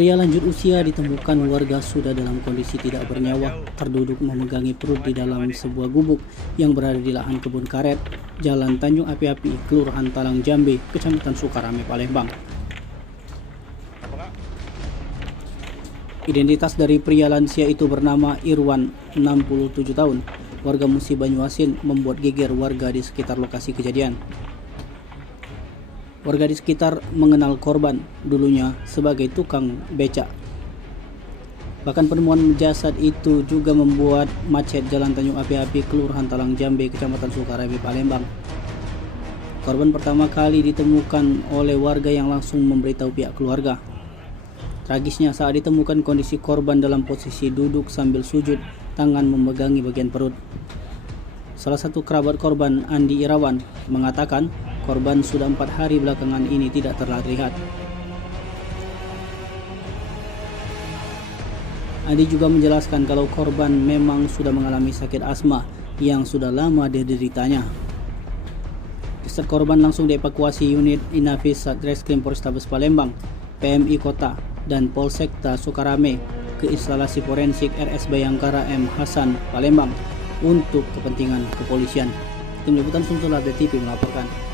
Pria lanjut usia ditemukan warga sudah dalam kondisi tidak bernyawa, terduduk memegangi perut di dalam sebuah gubuk yang berada di lahan kebun karet, Jalan Tanjung Api-Api, Kelurahan Talang Jambe, Kecamatan Sukarame, Palembang. Identitas dari pria lansia itu bernama Irwan, 67 tahun, warga Musi Banyuasin, membuat geger warga di sekitar lokasi kejadian. Warga di sekitar mengenal korban dulunya sebagai tukang becak. Bahkan penemuan jasad itu juga membuat macet Jalan Tanjung Api-Api, Kelurahan Talang Jambe, Kecamatan Sukarame, Palembang. Korban pertama kali ditemukan oleh warga yang langsung memberitahu pihak keluarga. Tragisnya, saat ditemukan kondisi korban dalam posisi duduk sambil sujud, tangan memegangi bagian perut. Salah satu kerabat korban, Andi Irawan, mengatakan korban sudah 4 hari belakangan ini tidak terlihat. Andi juga menjelaskan kalau korban memang sudah mengalami sakit asma yang sudah lama dideritanya. Jasad korban langsung dievakuasi unit Inafis Satreskrim Polrestabes Palembang, PMI Kota, dan Polsekta Sukarame ke instalasi forensik RS Bayangkara M. Hasan, Palembang untuk kepentingan kepolisian. Tim Liputan Sumsel Update TV melaporkan.